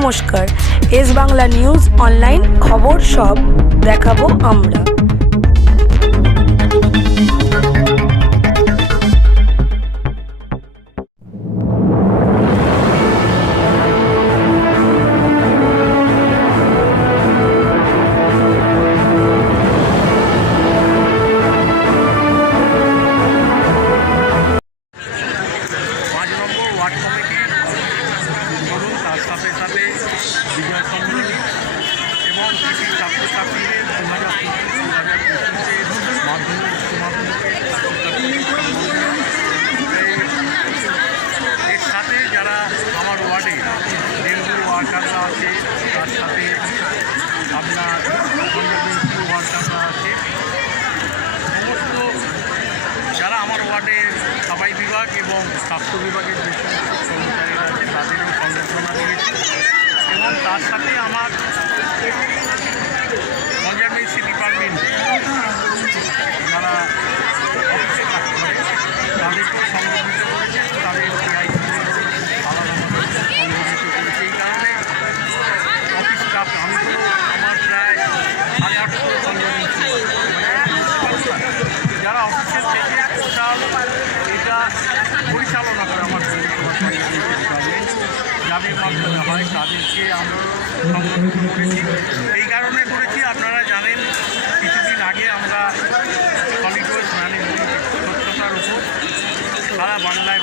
নমস্কার। S Bangla news online খবর সব দেখাবো আমরা। সাথে সাথে বিজয় সম্মেলনী এবং কৃষি ছাত্রছাত্রীদের দু হাজার পঁচিশ দু হাজার পঁচিশের মাধ্যমিক উচ্চ মাধ্যমিকের এর সাথে যারা আমার ওয়ার্ডে ডেঙ্গু ওয়ার্কাররা আছে তার সাথে আপনার ওয়ার্কাররা আছে সমস্ত যারা আমার ওয়ার্ডে সাফাই বিভাগ এবং স্বাস্থ্য বিভাগের যে হয়, তাদেরকে আমরা করেছি এই কারণে করেছি, আপনারা জানেন, কিছুদিন আগে আমরা সলিড ওয়েস্ট ম্যানেজমেন্ট উপর সারা বাংলায়